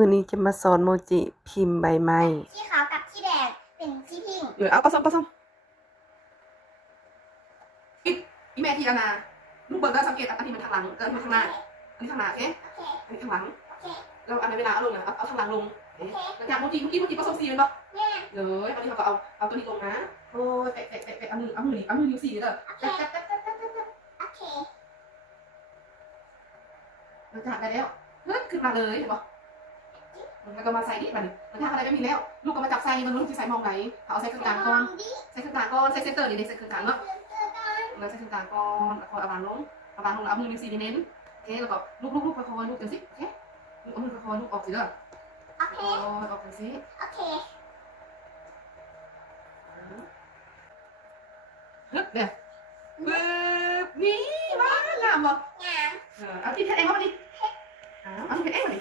มื้อนี้จะมาสอนโมจิพิมพ์ใบไม้ที่ขาวกับที่แดงเป็นที่พิงค์เอาปลาส้มอีแม่ทีละนาลูกเบิร์ก็สังเกตอันนี้มันทางหลังมันข้างหน้าอันนี้ทางหน้าโอเคอันนี้ทางหลังแล้วอันนี้เวลาเอาลงนะเอาทางหลังลงแล้วจากเมื่อกี้ผสมสีเป็นปะเลยอันนี้เขาก็เอาตัวนี้ลงนะโอ้ยแปะเอามือนิ้วสีเลยแปะโอเคแล้วจากได้แล้วเฮ้ยขึ้นมาเลยเห็นปะแล้วก็มาใส่นี่มันทางอะไรไม่มีแล้วลูกก็มาจับใส่มันรู้ที่ใส่มองไหนเอาใส่เครื่องกลางก่อนใส่เครื่องกลางก่อนใส่เซนเตอร์นี่ใส่เครื่องกลางเนาะแล้วใส่เครื่องกลางก่อนแล้วก็เอาวางลงแล้วเอามือนิ้วสีเน้นโอเคแล้วก็ลูกค่อยๆลูกเดี๋ยวสิโอเคลูกเอามือค่อยๆลูกออกสิเด้อโอเคออกสิโอเคฮึบเนี่ยปึ๊บนี่ว้างามบ่งามเอาที่เพชรเองมาดิเอาที่เพชรเองมาดิ